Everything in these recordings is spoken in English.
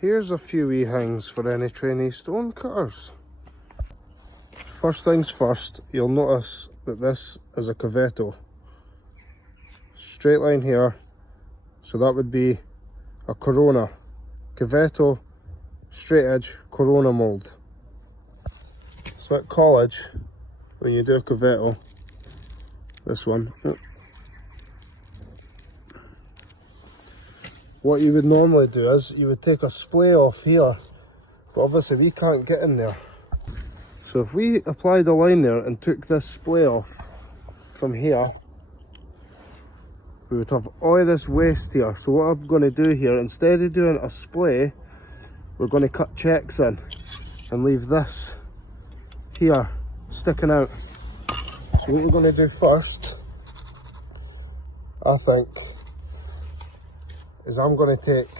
Here's a few wee things for any trainee stone cutters. First things first, you'll notice that this is a cavetto. Straight line here, so that would be a corona. Cavetto, straight edge, corona mould. So at college, when you do a cavetto, this one, what you would normally do is you would take a splay off here, but obviously we can't get in there. So if we applied a line there and took this splay off from here, we would have all this waste here. So what I'm going to do here, instead of doing a splay, we're going to cut checks in and leave this here sticking out. So what we're going to do first, I think, is I'm going to take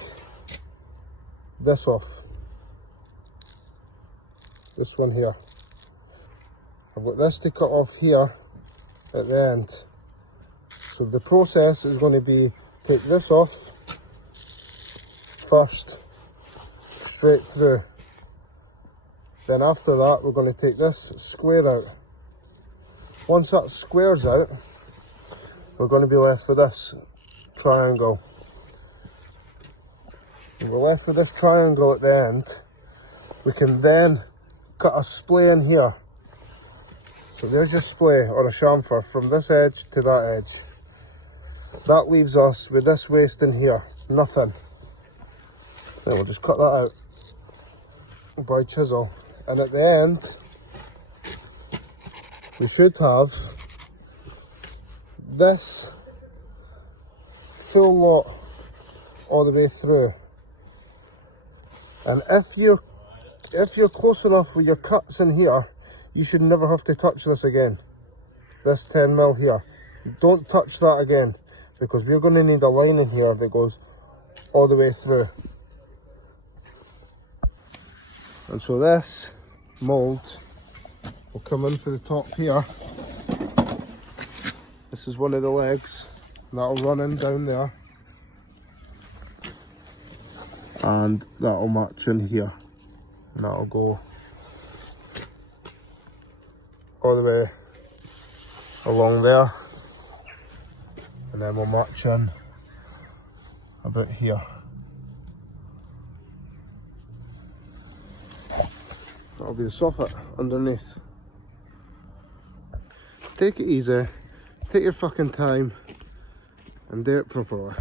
this off. This one here. I've got this to cut off here at the end. So the process is going to be take this off first, straight through. Then after that we're going to take this square out. Once that squares out, we're going to be left with this triangle. And we're left with this triangle at the end. We can then cut a splay in here. So there's your splay or a chamfer from this edge to that edge. That leaves us with this waste in here, nothing. Then we'll just cut that out by chisel. And at the end, we should have this full lot all the way through. And if you're close enough with your cuts in here, you should never have to touch this again. This 10mm here. Don't touch that again, because we're going to need a line in here that goes all the way through. And so this mould will come in for the top here. This is one of the legs, and that'll run in down there. And that'll match in here. And that'll go all the way along there. And then we'll match in about here. That'll be the soffit underneath. Take it easy, take your fucking time, and do it properly.